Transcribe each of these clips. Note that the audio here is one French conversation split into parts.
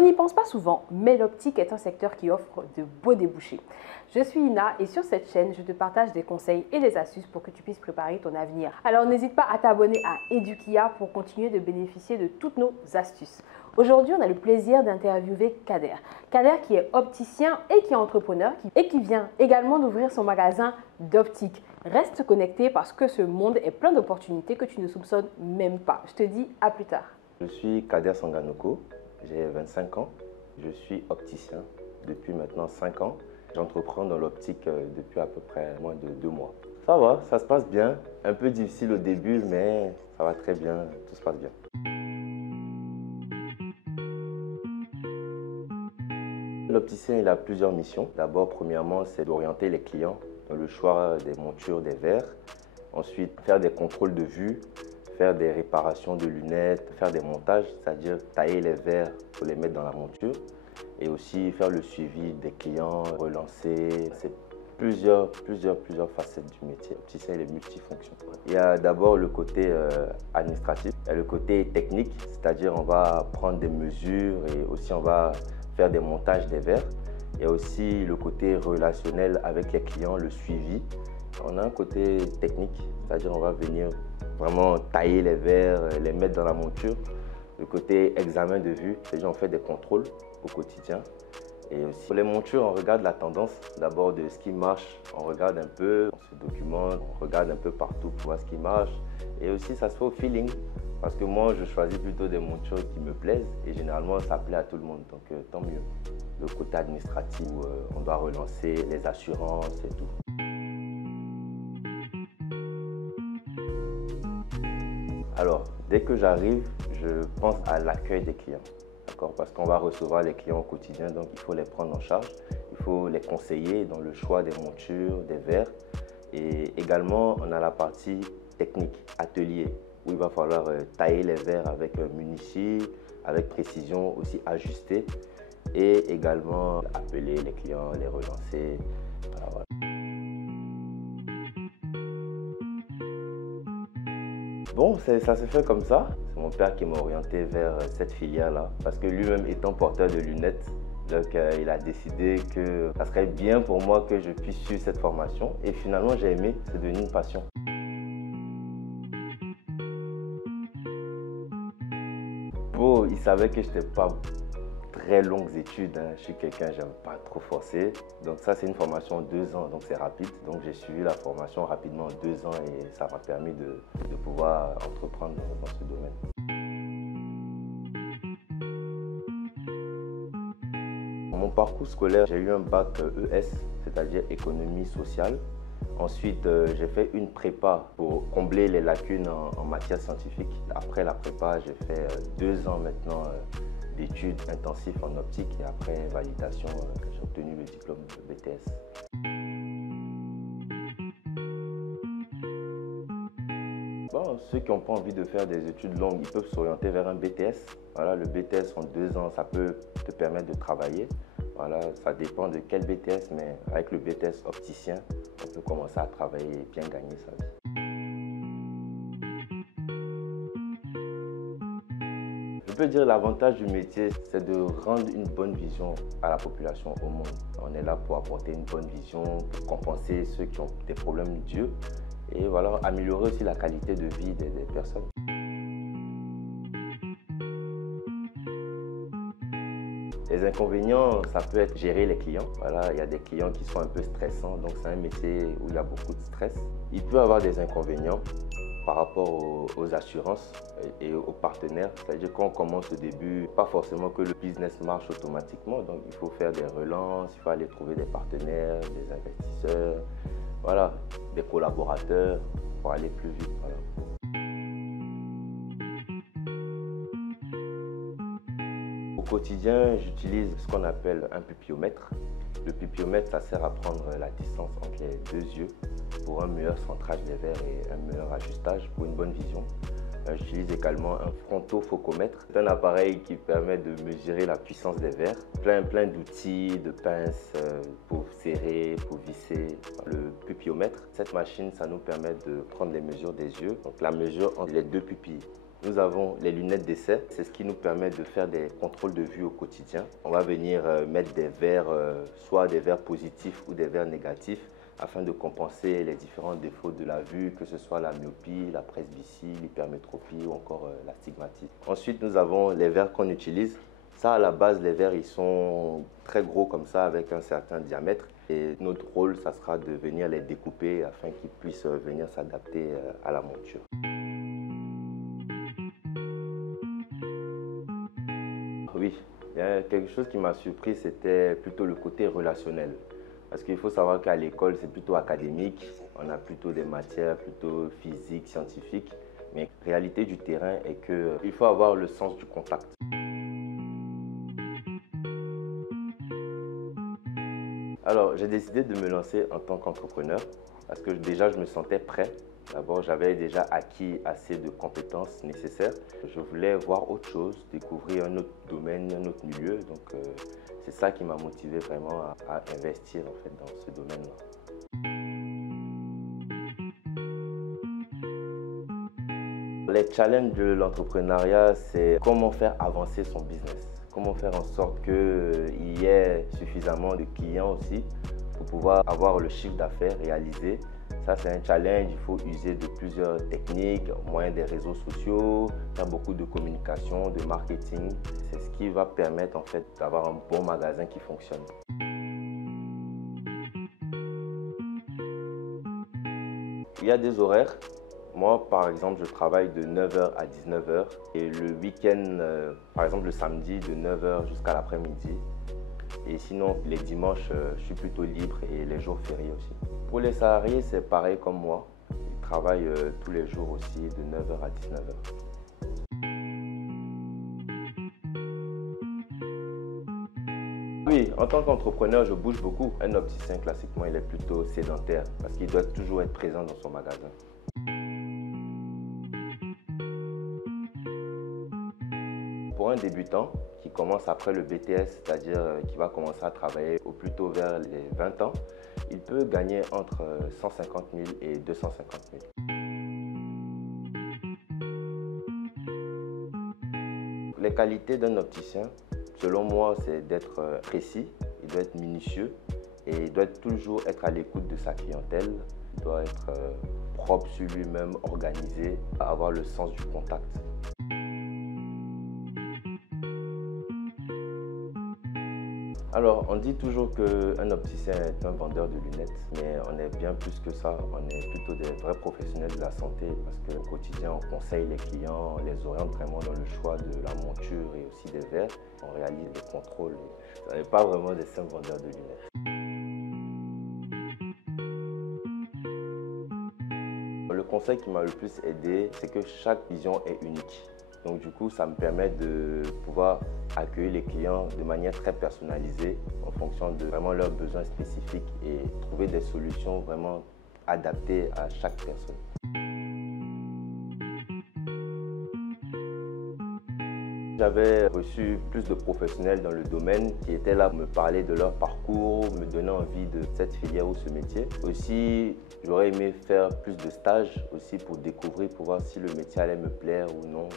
On n'y pense pas souvent, mais l'optique est un secteur qui offre de beaux débouchés. Je suis Ina et sur cette chaîne, je te partage des conseils et des astuces pour que tu puisses préparer ton avenir. Alors n'hésite pas à t'abonner à Edukia pour continuer de bénéficier de toutes nos astuces. Aujourd'hui, on a le plaisir d'interviewer Kader. Kader qui est opticien et qui est entrepreneur et qui vient également d'ouvrir son magasin d'optique. Reste connecté parce que ce monde est plein d'opportunités que tu ne soupçonnes même pas. Je te dis à plus tard. Je suis Kader Sanganoko, j'ai 25 ans, je suis opticien depuis maintenant 5 ans. J'entreprends dans l'optique depuis à peu près moins de 2 mois. Ça va, ça se passe bien, un peu difficile au début, mais ça va très bien, tout se passe bien. L'opticien, il a plusieurs missions. D'abord, premièrement, c'est d'orienter les clients dans le choix des montures, des verres. Ensuite, faire des contrôles de vue, faire des réparations de lunettes, faire des montages, c'est-à-dire tailler les verres pour les mettre dans la monture. Et aussi faire le suivi des clients, relancer. C'est plusieurs facettes du métier. L'opticien, il est multifonction. Il y a d'abord le côté administratif, il y a le côté technique, c'est-à-dire on va prendre des mesures et aussi on va faire des montages des verres. Il y a aussi le côté relationnel avec les clients, le suivi. On a un côté technique, c'est-à-dire on va venir vraiment tailler les verres, les mettre dans la monture. Le côté examen de vue, c'est-à-dire on fait des contrôles au quotidien. Et aussi pour les montures, on regarde la tendance d'abord de ce qui marche, on regarde un peu, on se documente, on regarde un peu partout pour voir ce qui marche. Et aussi ça se fait au feeling, parce que moi je choisis plutôt des montures qui me plaisent et généralement ça plaît à tout le monde, donc tant mieux. Le côté administratif, on doit relancer les assurances et tout. Alors, dès que j'arrive, je pense à l'accueil des clients, parce qu'on va recevoir les clients au quotidien, donc il faut les prendre en charge, il faut les conseiller dans le choix des montures, des verres. Et également, on a la partie technique, atelier, où il va falloir tailler les verres avec munitie, avec précision, aussi ajuster, et également appeler les clients, les relancer. Voilà. Bon, ça se fait comme ça. C'est mon père qui m'a orienté vers cette filière-là parce que lui-même étant porteur de lunettes, donc il a décidé que ça serait bien pour moi que je puisse suivre cette formation et finalement j'ai aimé, c'est devenu une passion. Bon, il savait que je n'étais pas très longues études, hein. Je suis quelqu'un, j'aime pas trop forcer. Donc ça, c'est une formation en 2 ans, donc c'est rapide. Donc j'ai suivi la formation rapidement en 2 ans et ça m'a permis de pouvoir entreprendre dans ce domaine. Mon parcours scolaire, j'ai eu un bac ES, c'est-à-dire économie sociale. Ensuite, j'ai fait une prépa pour combler les lacunes en matière scientifique. Après la prépa, j'ai fait 2 ans maintenant d'études intensives en optique et après validation, j'ai obtenu le diplôme de BTS. Bon, ceux qui n'ont pas envie de faire des études longues, ils peuvent s'orienter vers un BTS. Voilà, le BTS en 2 ans, ça peut te permettre de travailler. Voilà, ça dépend de quel BTS, mais avec le BTS opticien, on peut commencer à travailler et bien gagner sa vie. Je peux dire l'avantage du métier, c'est de rendre une bonne vision à la population, au monde. On est là pour apporter une bonne vision, pour compenser ceux qui ont des problèmes d'yeux et voilà, améliorer aussi la qualité de vie des personnes. Les inconvénients, ça peut être gérer les clients. Voilà, il y a des clients qui sont un peu stressants, donc c'est un métier où il y a beaucoup de stress. Il peut y avoir des inconvénients par rapport aux assurances et aux partenaires. C'est-à-dire qu'on commence au début, pas forcément que le business marche automatiquement, donc il faut faire des relances, il faut aller trouver des partenaires, des investisseurs, voilà, des collaborateurs pour aller plus vite. Voilà. Au quotidien, j'utilise ce qu'on appelle un pupiomètre. Le pupiomètre, ça sert à prendre la distance entre les 2 yeux pour un meilleur centrage des verres et un meilleur ajustage pour une bonne vision. J'utilise également un frontofocomètre. C'est un appareil qui permet de mesurer la puissance des verres. Plein d'outils, de pinces pour serrer, pour visser. Le pupiomètre, cette machine, ça nous permet de prendre les mesures des yeux. Donc la mesure entre les 2 pupilles. Nous avons les lunettes d'essai. C'est ce qui nous permet de faire des contrôles de vue au quotidien. On va venir mettre des verres, soit des verres positifs ou des verres négatifs, afin de compenser les différents défauts de la vue, que ce soit la myopie, la presbytie, l'hypermétropie ou encore l'astigmatisme. Ensuite, nous avons les verres qu'on utilise. Ça, à la base, les verres, ils sont très gros comme ça, avec un certain diamètre. Et notre rôle, ça sera de venir les découper afin qu'ils puissent venir s'adapter à la monture. Oui, il y a quelque chose qui m'a surpris, c'était plutôt le côté relationnel. Parce qu'il faut savoir qu'à l'école, c'est plutôt académique. On a plutôt des matières plutôt physiques, scientifiques. Mais la réalité du terrain est qu'il faut avoir le sens du contact. Alors, j'ai décidé de me lancer en tant qu'entrepreneur parce que déjà, je me sentais prêt. D'abord, j'avais déjà acquis assez de compétences nécessaires. Je voulais voir autre chose, découvrir un autre domaine, un autre milieu. Donc, c'est ça qui m'a motivé vraiment à investir en fait, dans ce domaine-là. Les challenges de l'entrepreneuriat, c'est comment faire avancer son business. Comment faire en sorte qu'il y ait suffisamment de clients aussi pour pouvoir avoir le chiffre d'affaires réalisé. Ça, c'est un challenge. Il faut user de plusieurs techniques, au moyen des réseaux sociaux, faire beaucoup de communication, de marketing. C'est ce qui va permettre en fait d'avoir un bon magasin qui fonctionne. Il y a des horaires. Moi, par exemple, je travaille de 9h à 19h et le week-end, par exemple le samedi, de 9h jusqu'à l'après-midi. Et sinon, les dimanches, je suis plutôt libre et les jours fériés aussi. Pour les salariés, c'est pareil comme moi. Ils travaillent tous les jours aussi de 9h à 19h. Oui, en tant qu'entrepreneur, je bouge beaucoup. Un opticien, classiquement, il est plutôt sédentaire parce qu'il doit toujours être présent dans son magasin. Pour un débutant qui commence après le BTS, c'est-à-dire qui va commencer à travailler au plus tôt vers les 20 ans, il peut gagner entre 150 000 et 250 000. Les qualités d'un opticien, selon moi, c'est d'être précis, il doit être minutieux et il doit toujours être à l'écoute de sa clientèle. Il doit être propre sur lui-même, organisé, avoir le sens du contact. Alors, on dit toujours qu'un opticien est un vendeur de lunettes, mais on est bien plus que ça. On est plutôt des vrais professionnels de la santé parce qu'au quotidien, on conseille les clients, on les oriente vraiment dans le choix de la monture et aussi des verres. On réalise des contrôles. On n'est pas vraiment des simples vendeurs de lunettes. Le conseil qui m'a le plus aidé, c'est que chaque vision est unique. Donc du coup, ça me permet de pouvoir accueillir les clients de manière très personnalisée en fonction de vraiment leurs besoins spécifiques et trouver des solutions vraiment adaptées à chaque personne. J'avais reçu plus de professionnels dans le domaine qui étaient là pour me parler de leur parcours, me donner envie de cette filière ou ce métier. Aussi, j'aurais aimé faire plus de stages aussi pour découvrir, pour voir si le métier allait me plaire ou non.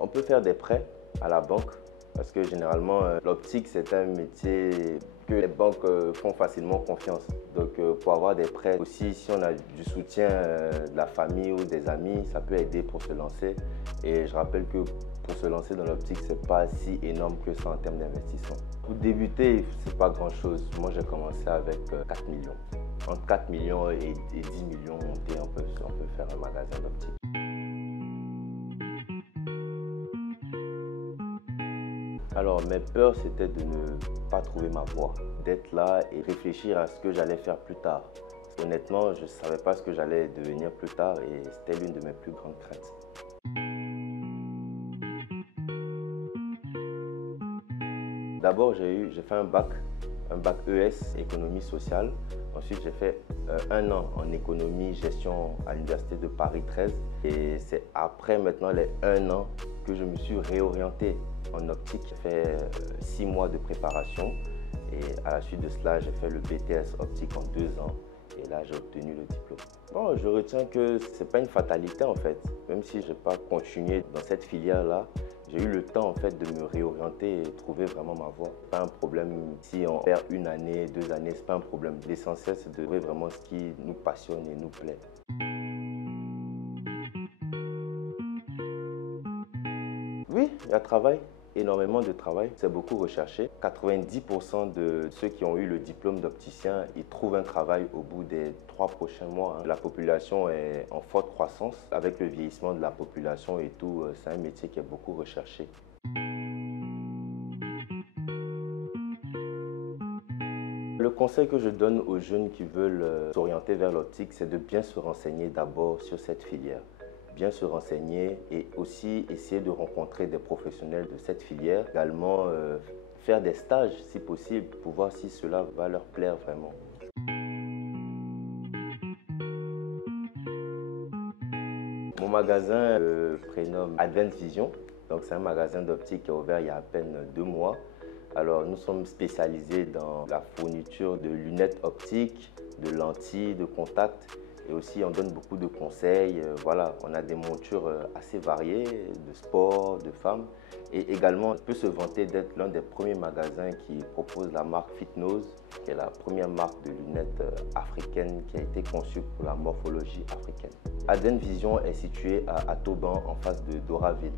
On peut faire des prêts à la banque parce que généralement, l'optique, c'est un métier que les banques font facilement confiance. Donc, pour avoir des prêts aussi, si on a du soutien de la famille ou des amis, ça peut aider pour se lancer. Et je rappelle que pour se lancer dans l'optique, ce n'est pas si énorme que ça en termes d'investissement. Pour débuter, ce n'est pas grand-chose. Moi, j'ai commencé avec 4 millions. Entre 4 millions et 10 millions montés, on peut faire un magasin d'optique. Alors, mes peurs, c'était de ne pas trouver ma voie, d'être là et réfléchir à ce que j'allais faire plus tard. Honnêtement, je ne savais pas ce que j'allais devenir plus tard et c'était l'une de mes plus grandes craintes. D'abord, j'ai fait un bac ES, économie sociale. Ensuite, j'ai fait un an en économie gestion à l'université de Paris 13. Et c'est après maintenant les 1 an que je me suis réorienté en optique. J'ai fait 6 mois de préparation et à la suite de cela, j'ai fait le BTS optique en 2 ans. Et Et là, j'ai obtenu le diplôme. Bon, je retiens que ce n'est pas une fatalité en fait. Même si je n'ai pas continué dans cette filière-là, j'ai eu le temps en fait de me réorienter et trouver vraiment ma voie. Pas un problème si on perd 1 année, 2 années, c'est pas un problème. L'essentiel, c'est de trouver vraiment ce qui nous passionne et nous plaît. Oui, il y a travail, énormément de travail, c'est beaucoup recherché. 90% de ceux qui ont eu le diplôme d'opticien, ils trouvent un travail au bout des 3 prochains mois. La population est en forte croissance. Avec le vieillissement de la population et tout, c'est un métier qui est beaucoup recherché. Le conseil que je donne aux jeunes qui veulent s'orienter vers l'optique, c'est de bien se renseigner d'abord sur cette filière. Bien se renseigner et aussi essayer de rencontrer des professionnels de cette filière. Également faire des stages si possible pour voir si cela va leur plaire vraiment. Mon magasin prénomme Advent Vision. Donc c'est un magasin d'optique qui est ouvert il y a à peine 2 mois. Alors nous sommes spécialisés dans la fourniture de lunettes optiques, de lentilles, de contacts. Et aussi, on donne beaucoup de conseils. Voilà, on a des montures assez variées, de sport, de femmes. Et également, on peut se vanter d'être l'un des premiers magasins qui propose la marque Fitnose, qui est la première marque de lunettes africaine qui a été conçue pour la morphologie africaine. Advent Vision est situé à Toban, en face de Doraville.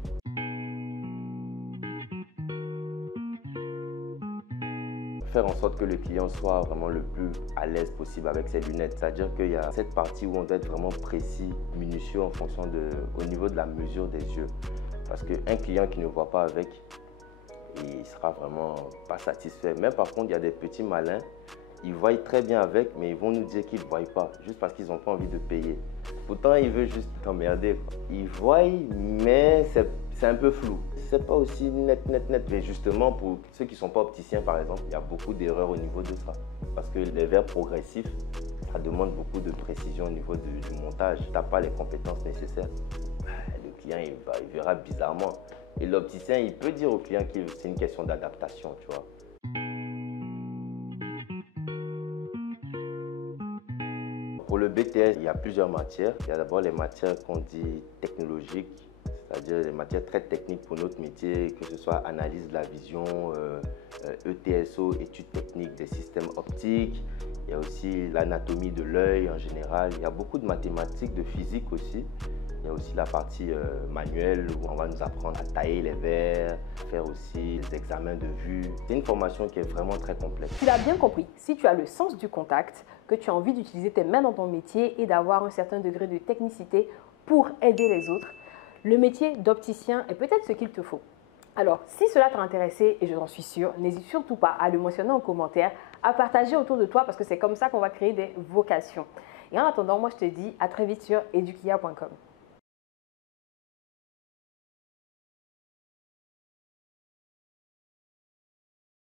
Faire en sorte que le client soit vraiment le plus à l'aise possible avec ses lunettes. C'est-à-dire qu'il y a cette partie où on doit être vraiment précis, minutieux en fonction au niveau de la mesure des yeux. Parce qu'un client qui ne voit pas avec, il sera vraiment pas satisfait. Mais par contre, il y a des petits malins, ils voient très bien avec, mais ils vont nous dire qu'ils ne voient pas, juste parce qu'ils n'ont pas envie de payer. Pourtant, ils veulent juste t'emmerder. Ils voient, mais c'est un peu flou. C'est pas aussi net. Mais justement, pour ceux qui ne sont pas opticiens, par exemple, il y a beaucoup d'erreurs au niveau de ça. Parce que les verres progressifs, ça demande beaucoup de précision au niveau du montage. Tu n'as pas les compétences nécessaires. Le client, il verra bizarrement. Et l'opticien, il peut dire au client que c'est une question d'adaptation, tu vois. Pour le BTS, il y a plusieurs matières. Il y a d'abord les matières qu'on dit technologiques, c'est-à-dire les matières très techniques pour notre métier, que ce soit analyse de la vision, ETSO, études techniques des systèmes optiques. Il y a aussi l'anatomie de l'œil en général. Il y a beaucoup de mathématiques, de physique aussi. Il y a aussi la partie manuelle où on va nous apprendre à tailler les verres, faire aussi des examens de vue. C'est une formation qui est vraiment très complète. Tu l'as bien compris, si tu as le sens du contact, que tu as envie d'utiliser tes mains dans ton métier et d'avoir un certain degré de technicité pour aider les autres, le métier d'opticien est peut-être ce qu'il te faut. Alors, si cela t'a intéressé, et je t'en suis sûre, n'hésite surtout pas à le mentionner en commentaire, à partager autour de toi parce que c'est comme ça qu'on va créer des vocations. Et en attendant, moi je te dis à très vite sur edukia.com.